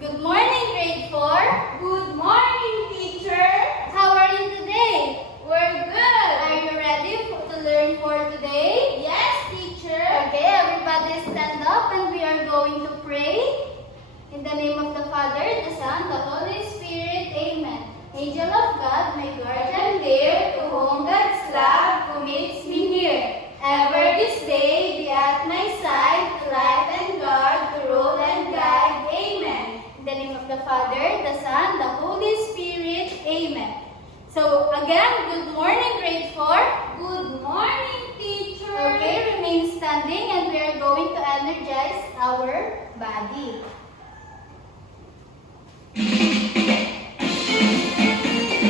Good morning, grade 4. Good morning, teacher. How are you today? We're good. Are you ready to learn for today? Yes, teacher. Okay, everybody stand up and we are going to pray. In the name of the Father, the Son, the Holy Spirit. Amen. Angel of God, my guardian dear, to whom God's love commits me near. Ever this day be at my side, to light and guard, to rule and guide. Amen. In the name of the Father, the Son, the Holy Spirit. Amen. So again, good morning, grade 4. Good morning, teacher. Okay, remain standing and we are going to energize our body.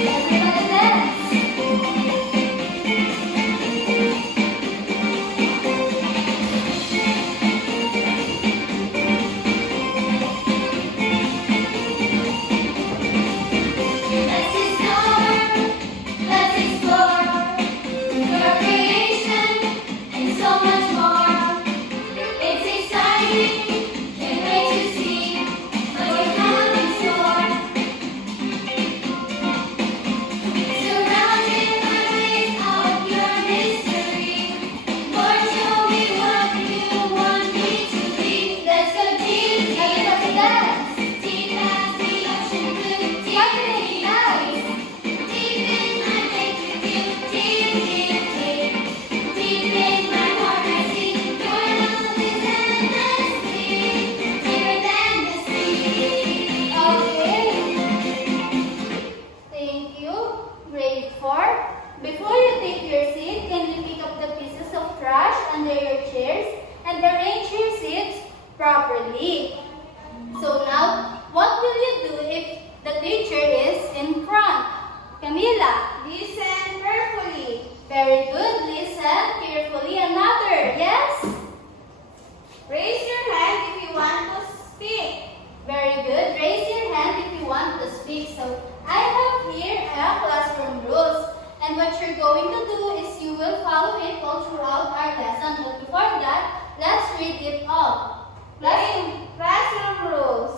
Everybody dance. Let's explore your creation and so much more. It's exciting, can't wait to see what you have in store. Surrounded by waves of your mystery, Lord, show me what you want me to be. Let's go deep, everybody dance. Deep as the ocean blue, deep in the eyes. Deep in my faith with you, deep, deep, deep. Deep in my heart I see your love is endlessly deeper than the sea. Okay. Thank you, grade 4. Before you take your seat, can you pick up the pieces of trash under your chairs and arrange your seats properly? So now, what will you do if the teacher is in front? Camila. Listen carefully. Very good. Listen carefully. Another. Yes? Raise your hand if you want to speak. Very good. Raise your hand if you want to speak. So, I have here a classroom rules. And what you're going to do is you will follow it all throughout our lesson. But before that, let's read it all. Classroom rules.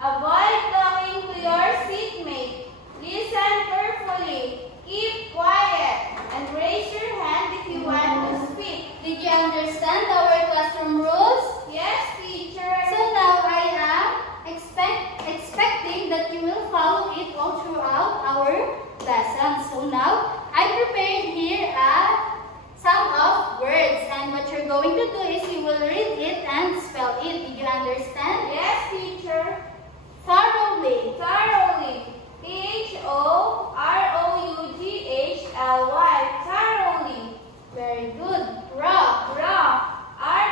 Avoid talking to your seatmate. Listen carefully. Keep quiet. And raise your hand if you want to speak. Did you understand our classroom rules? Yes, teacher. So now I am expecting that you will follow it all throughout our lesson. So now I prepared here a sum of words, and what you're going to do is you will read it and spell it. Did you understand? Yes, teacher. Thoroughly. Thoroughly. Thoroughly. Thoroughly. Very good. Raw. Raw. Raw.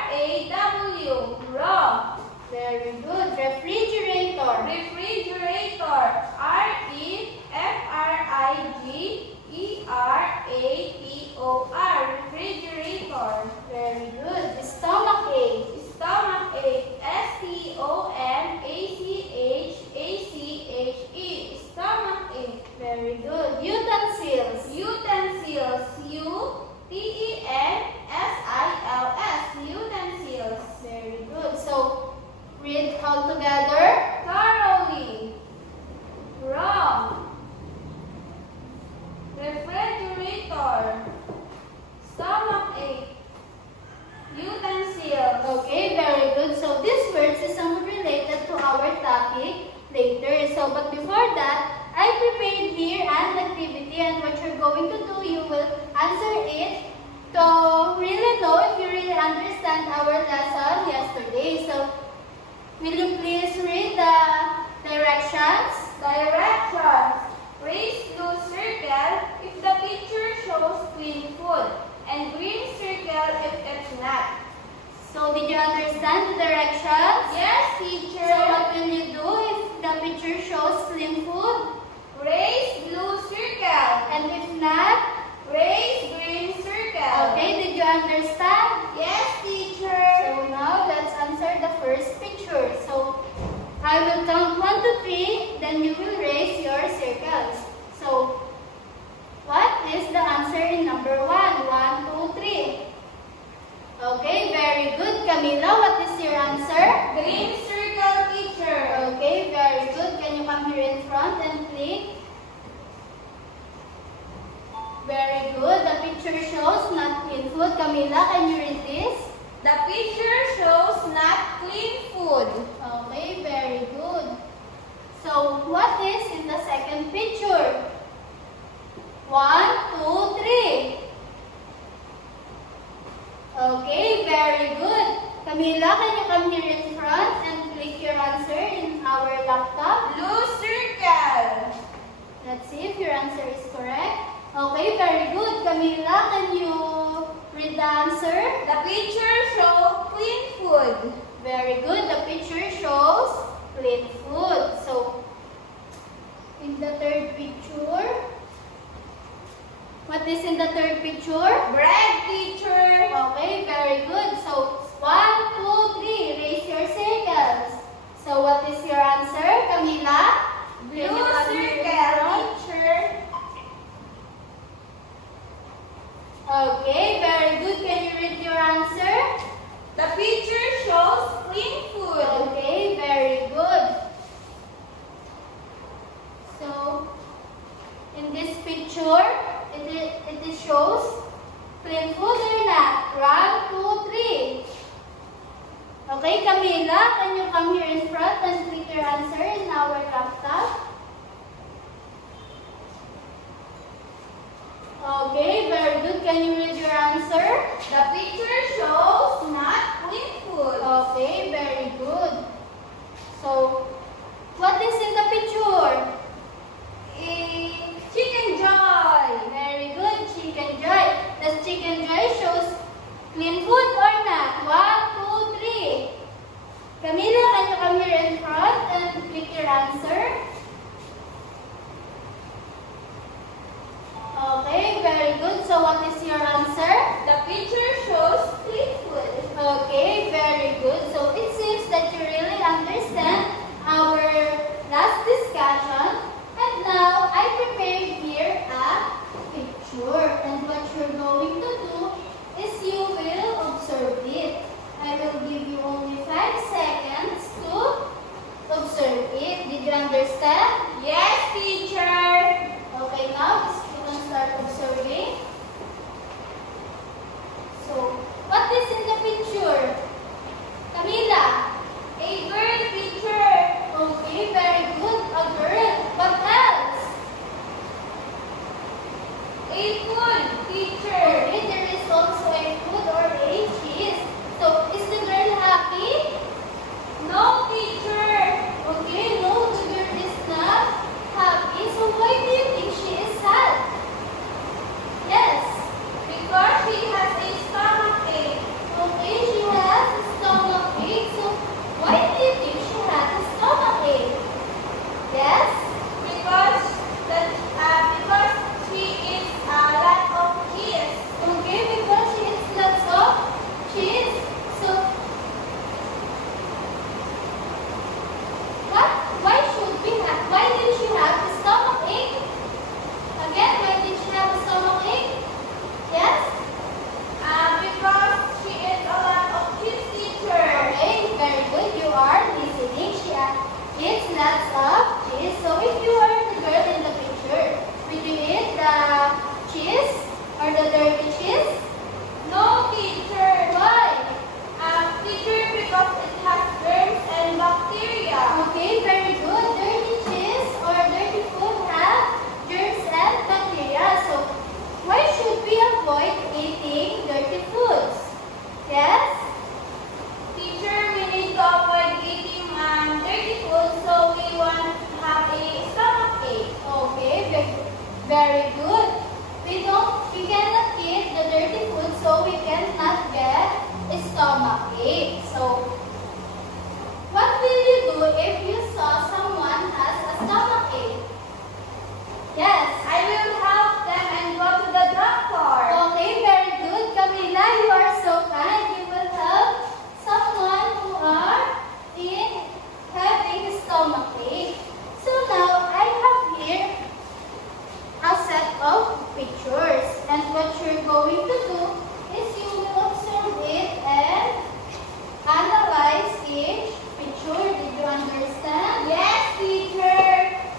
Raw. Very good. Refrigerator. Refrigerator. Refrigerator. Refrigerator. Very good. Stomachache. Stomachache. Stomachache. Stomachache. Very good. Utensils. Utensils. Utensils. Utensils. Very good. So, read all together. Thoroughly. Wrong. Refrigerator. Stomachache. Utensils. Okay, very good. So, these words is somewhat related to our topic later. So, but before that, I prepared here an activity, and what you're going to do, you will answer it to really know if you really understand our lesson yesterday. So, will you please read the directions? Directions. Raise blue circle if the picture shows clean food, and green circle if it's not. So, did you understand the directions? Yes, teacher. So, what will you do if the picture shows clean food? Raise blue circle. And if not, Raise green circle. okay, did you understand? Yes, teacher. So now let's answer the first picture. So I will count 1 to 3, then you will raise your circles. So what is the answer in number 1? 1, 2, 3. Camila, what is your answer? Green circle, teacher. Okay, very here in front and click. Very good. The picture shows not clean food. Camila, can you read this? The picture shows not clean food. Okay, very good. So, what is in the second picture? 1, 2, 3. Okay, very good. Camila, can you come here in front and click your answer in our laptop? Blue circle. Let's see if your answer is correct. Okay, very good. Camila, can you read the answer? The picture shows clean food. Very good. The picture shows clean food. So, in the third picture, what is in the third picture? Bread, teacher. Okay, very good. So, 1, 2, 3. Raise your circles. So, what is your answer, Camila? Blue Can you come here in circle, front? teacher. Okay, very good. Can you read your answer? The picture shows clean food. Okay, very good. So, in this picture, it shows clean food or not? 1, 2, 3. Okay, Camila, can you come here in front and click your answer in our laptop? Okay, very good. Can you read your answer? The picture shows not clean food. Okay, very good. So, what is in the picture? Chicken joy. Very good, chicken joy. Does chicken joy shows clean food or not? 1, 2, 3. Camila, can you come here in front and click your answer? Okay, very good. So, what is your answer? The picture shows clean food. Okay, very good. So it seems that you really understand our last discussion. And now I prepared here a picture. And what you're going to do is you will observe it. I will give you only 5 seconds to observe it. Did you understand? Yes, teacher. Okay, now you can start observing. So, what is in the picture? Camila? A girl, teacher. Okay, very good. A girl. What else? A food, teacher. Okay, there is also a food or a cheese. So, is the girl happy? No, teacher. Okay, no, the girl is not happy. So, why do you think she is sad? Yes. Because she has a stomach ache. Okay, she has a stomach ache. So, why do you think she has a stomach ache? Yes? Because she eats a lot of cheese. Okay, because she eats lots of cheese. So, why did she have a stomach ache? Again, why did she have a stomach ache? Yes? Because she eats a lot of cheese, teacher. Okay, very good. You are listening. She eats lots of cheese. So, if you are the girl in the picture, would you eat the cheese or the dirty cheese? No, teacher. Why? Teacher, because it has germs and bacteria. Okay, very good. Dirty cheese or dirty food have germs and bacteria. So, why should we avoid eating dirty foods? Yes? Teacher, we need to avoid eating dirty food so we won't have a stomach ache. Okay, very good. We cannot eat the dirty food so we cannot get a stomach ache. So, what will you do if you saw someone has a stomach ache? Yes. I will help them and go to the doctor. Okay, very good. Camila, you are so kind. You will help someone who are having a stomach ache. So now I have here a set of pictures. And what you're going to do is you will observe it and analyze each picture. Did you understand? Yes, teacher.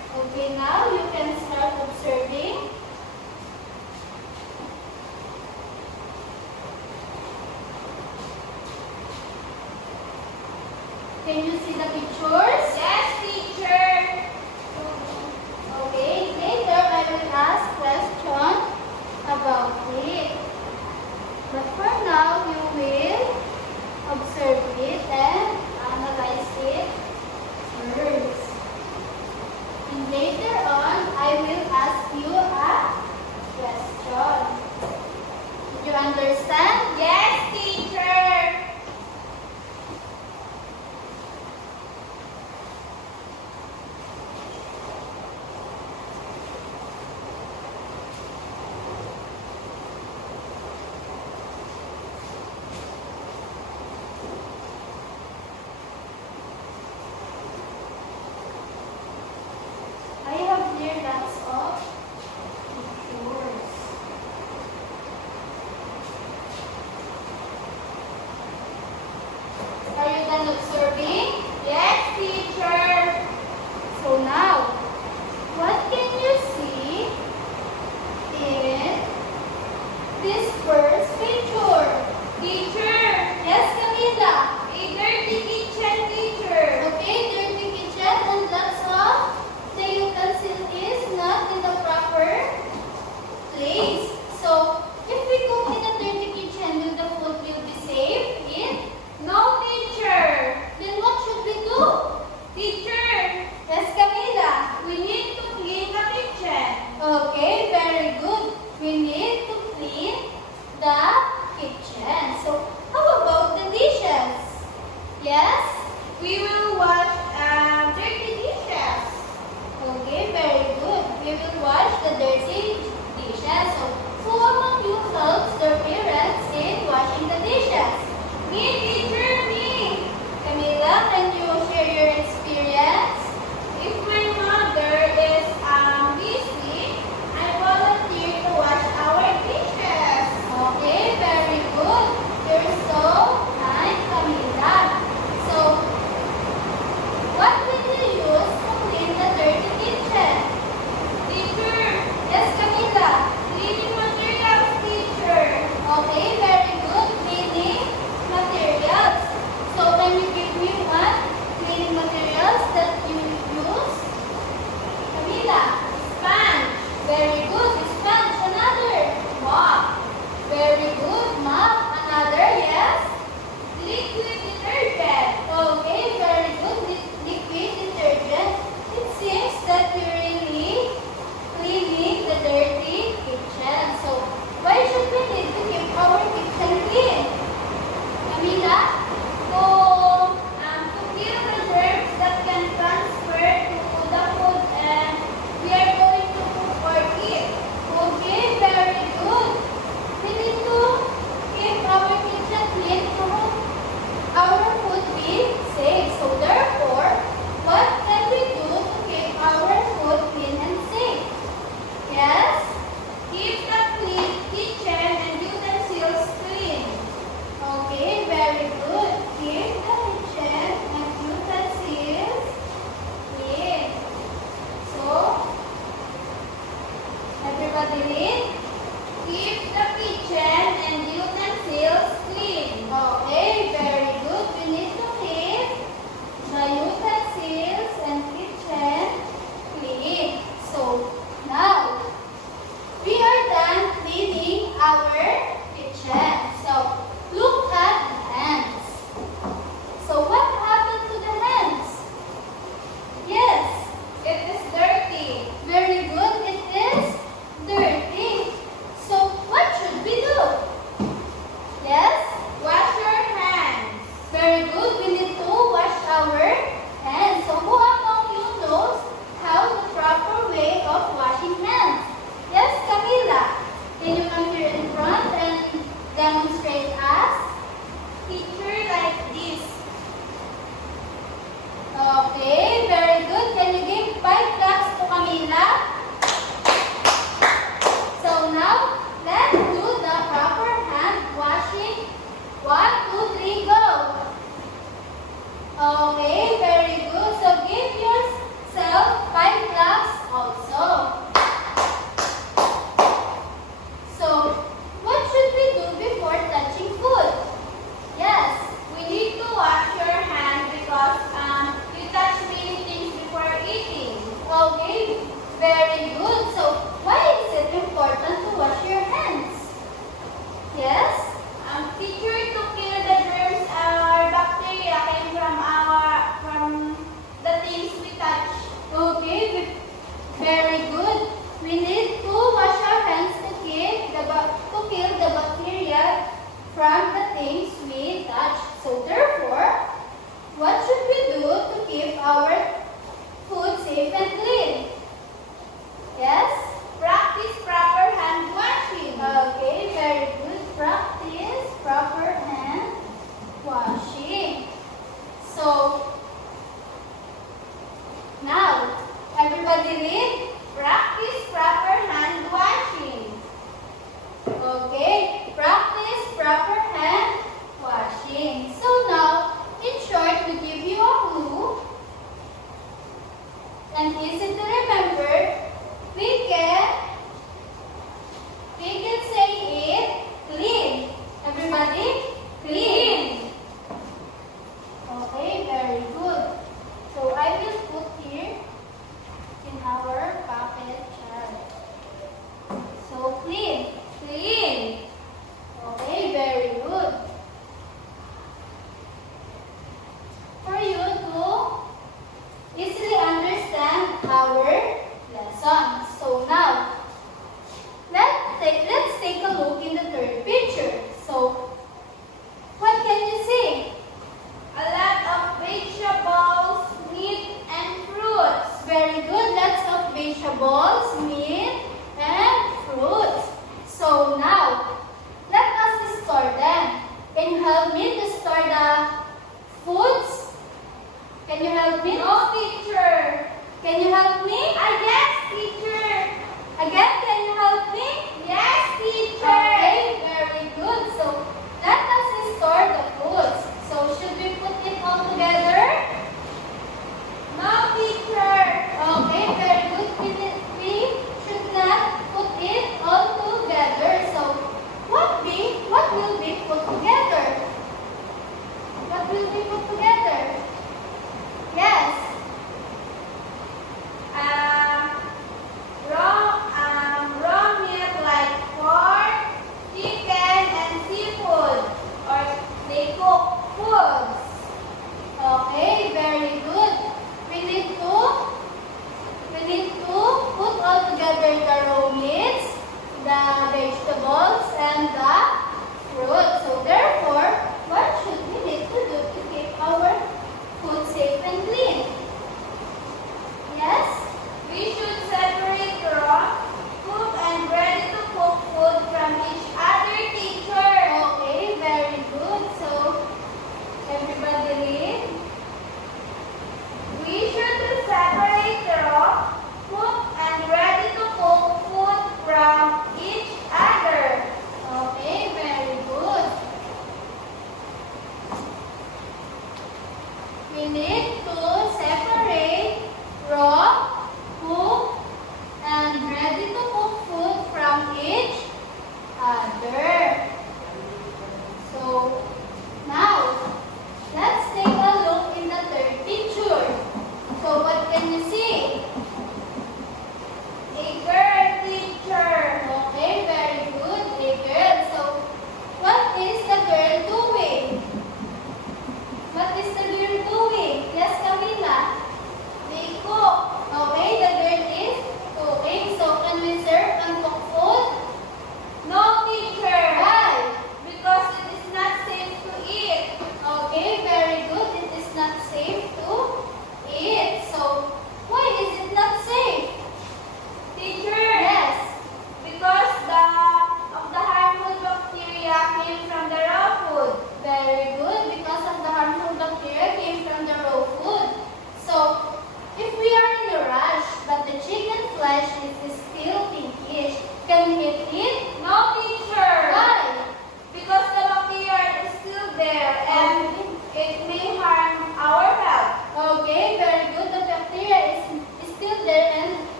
And later on, I will ask you a question. Did you understand? Yes, teacher. I have here lots of pictures. Are you done observing? Yes, teacher. So now, what can you see in this first picture? Teacher, Yes, Camila. a dirty kitchen, teacher. Okay, dirty kitchen and lots of the utensil is not in the proper place. So, if we cook in a dirty kitchen, will the food will be safe in? No, teacher. Then what should we do? Teacher, Yes, Camila. we need to clean the kitchen. Okay, very good. We need to clean the kitchen. So, how about the dishes? Yes? We will wash dirty dishes. Okay, very good. We will wash the dirty dishes. So, who among you helps their parents in washing the dishes? Me, teacher, me. Camila, can you share your experience? If my mother is busy, I volunteer to wash our dishes. Okay, very good. You're so kind, Camila. So, what will you use to clean the dirty kitchen? Teacher, Yes, Camila. cleaning materials, teacher. Okay, very good. Cleaning materials. So, can you give me one cleaning materials that you use? Camila. Sponge, Very good. Sponge. Another. mop, Very good. Mop. Another. Yes. liquid detergent. Okay, very good. Liquid detergent. It seems that you're really cleaning the dirty kitchen. So, why should we need to keep our kitchen clean? Camila? To kill the germs that can transfer to the food and we are going to cook or eat. Okay, very good. We need to keep our kitchen clean to our food be safe. So, therefore, what can we do to keep our food clean and safe? Yes? Keep the clean kitchen and utensils clean. Okay, very good. Keep the kitchen and utensils clean. So, everybody read. Keep the kitchen and utensils clean. Okay, very good. We need to keep the utensils and kitchen clean. So, now, we are done cleaning our kitchen. So, look at the hands. So, what happened to the hands? Yes, It is dirty. very good. It is dirty. So, what should we do? Yes? Wash your hands. Very good. We need to wash our hands. So who among you knows how the proper way of washing hands? Yes, Camila. Can you come here in front and demonstrate us? Teacher like this. Okay, very good. Can you give 5 claps to Camila? So now, let's do the proper hand washing. 1, 2, 3, go. Okay, very good. So give yourself 5 claps also. So, what should we do before touching food? Yes. We need to wash your hands because you touch many things before eating. Okay, very good. So, why is it important to wash your hands? Yes? Teacher, to kill the germs or bacteria came from the things we touch. Okay, safe and clean. Yes? Practice proper hand washing. Okay, very good. Practice proper hand washing. So, now, everybody read. Practice proper hand washing. Okay, practice proper hand washing. So now, in short, we give you a clue. And easy to remember, we can say it clean. Everybody, clean. Okay, very good. So I will put here in our pocket chart. So clean. Clean. Okay, very good. For you to easily understand our lesson. So now, let's take a look in the third picture. So, what can you see? A lot of vegetables, meat, and fruits. Very good. Lots of vegetables, meat, and fruits. So now, let us store them. Can you help me to store the foods? Can you help me? No, teacher. Can you help me? Yes, teacher. Again, can you help me? Yes, teacher. Okay, very good. So, let us store the foods. So, should we put it all together? No, teacher. Okay, very good. We should not put it all together. So, what will be put together? What will be put together? Yes.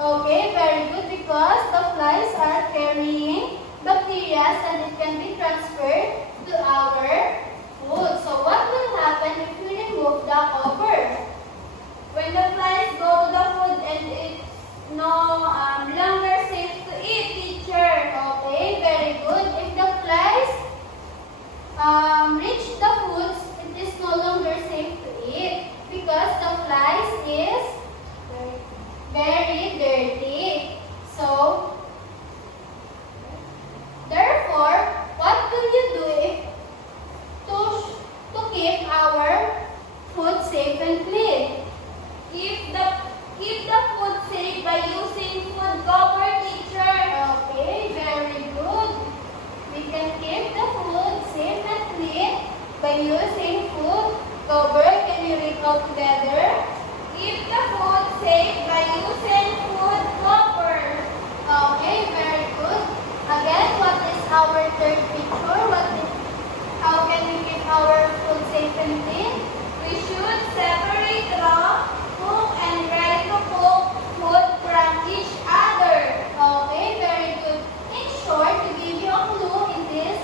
Okay, very good, because the flies are carrying bacteria and it can be transferred to our food. So what will happen if we remove the cover? When the flies go to the food and it's no longer safe to eat, teacher. Okay, very good. If the flies reach the foods, it is no longer safe to eat because the flies is very dirty. So, therefore, what will you do if to keep our food safe and clean? Keep the food safe by using food cover, teacher. Okay, very good. We can keep the food safe and clean by using food cover. Can you read all together? Keep the food safe by using food cover. Okay, very good. Again, what is our third picture? How can we keep our food safe and clean? We should separate raw, cooked, and ready to cook food from each other. Okay, very good. In short, to give you a clue in this,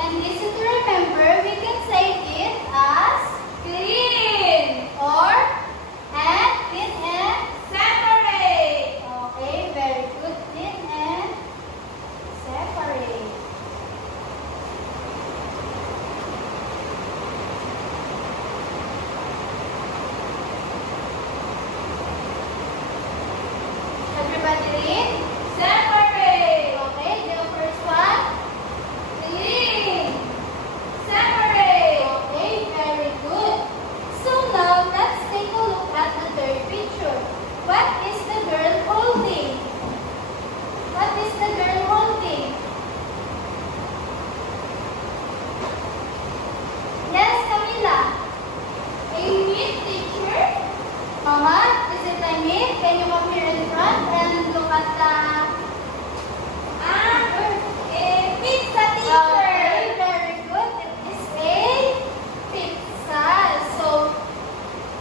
and easy to remember, we can say it as Clean or and clean and separate. okay, very good. Clean and separate. Everybody read. Separate. Okay, the first one. Clean. Separate. Okay, very good. So now let's take a look at the third picture. What is the girl holding? What is the girl holding? Yes, Camila. A meat, teacher. Is it a meat? Can you come here in front and look at the A pizza, Okay, teacher. very good. It is a pizza. So,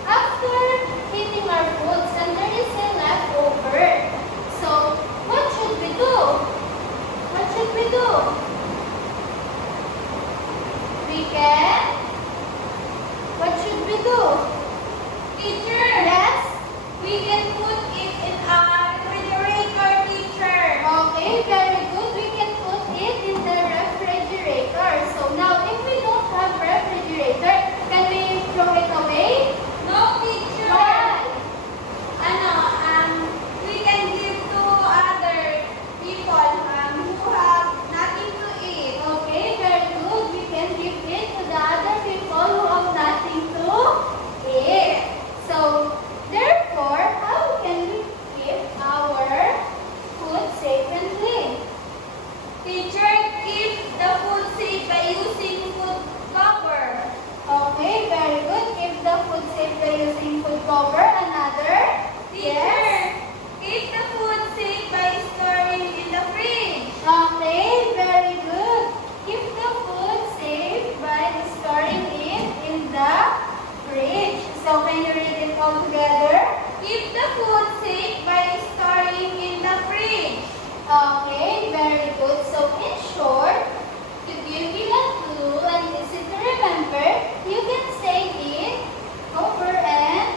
after eating our foods and there is a leftover. So, what should we do? What should we do? We can. What should we do? Teacher. Yes. We can put it in a refrigerator, teacher. Okay, very good. We can put it in the refrigerator. So now, if we don't have refrigerator, can we throw it away? No, teacher. Why? We can give to other people who have nothing to eat. Okay, very good. We can give it to the other people who have nothing to eat. So, therefore, how can we keep our food safe and clean? Teacher, keep the food safe by using food cover. Okay, very good. Keep the food safe by using food cover. Another? Teacher, keep the food safe by storing in the fridge. Okay, very good. Keep the food safe by storing it in the fridge. So can you read it all together? Keep the food safe by storing in the fridge. Okay, very good. So in short, to give you a clue and easy to remember, you can say it over and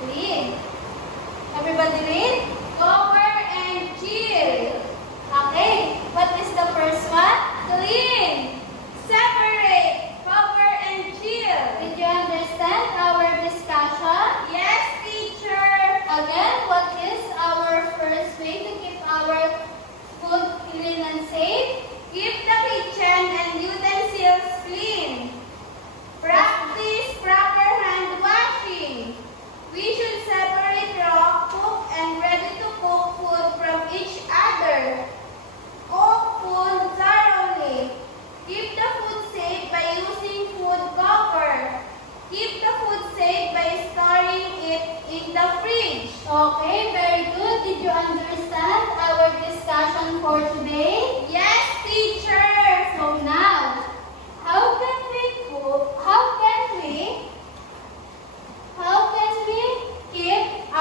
clean. Everybody read? Cover and chill. Okay, what is the first one? Clean. Separate. Cover and chill. Did you understand our discussion? Yes, teacher. Again, what is our first way to keep our food clean and safe? Keep the kitchen and utensils clean. Practice proper hand washing. We should separate raw, cooked, and ready-to-cook food from each other. Cook food thoroughly. Keep the food safe by using food cover. Keep the food safe by storing it in the fridge. Okay, very good. Did you understand our discussion for today? Yes, teacher. So now, how can we keep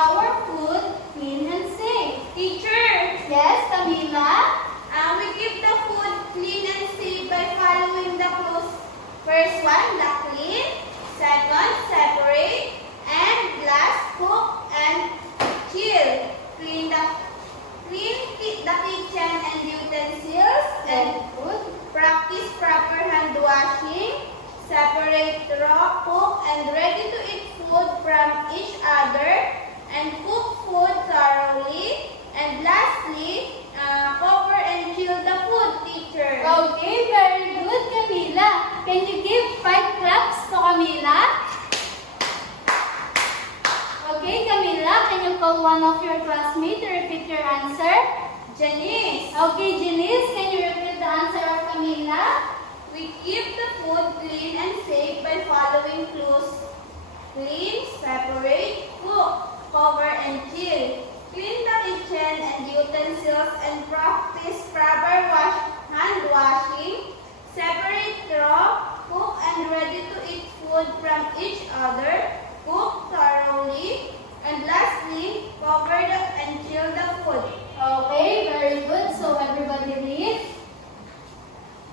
and ready-to-eat food from each other, and cook food thoroughly. And lastly, cover and chill the food, teacher. Okay, very good, Camila. Can you give 5 claps to Camila? Okay, Camila, can you call one of your classmates to repeat your answer? Janice, Okay, Janice, can you repeat the answer of Camila? we keep the food clean and safe by following clues. Clean, separate, cook, cover, and chill. Clean the kitchen and utensils and practice proper hand washing. Separate raw, cook, and ready-to-eat food from each other. Cook thoroughly. And lastly, cover and chill the food. Okay, very good. So everybody read.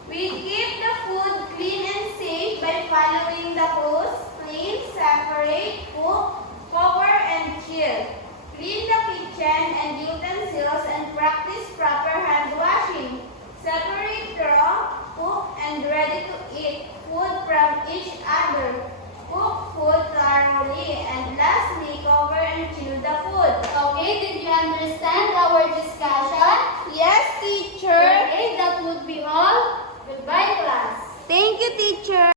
We keep the food clean and safe by following the rules. Clean, separate, cook, cover, and chill. Clean the kitchen and utensils and practice proper hand washing. Separate raw, cook, and ready to eat food from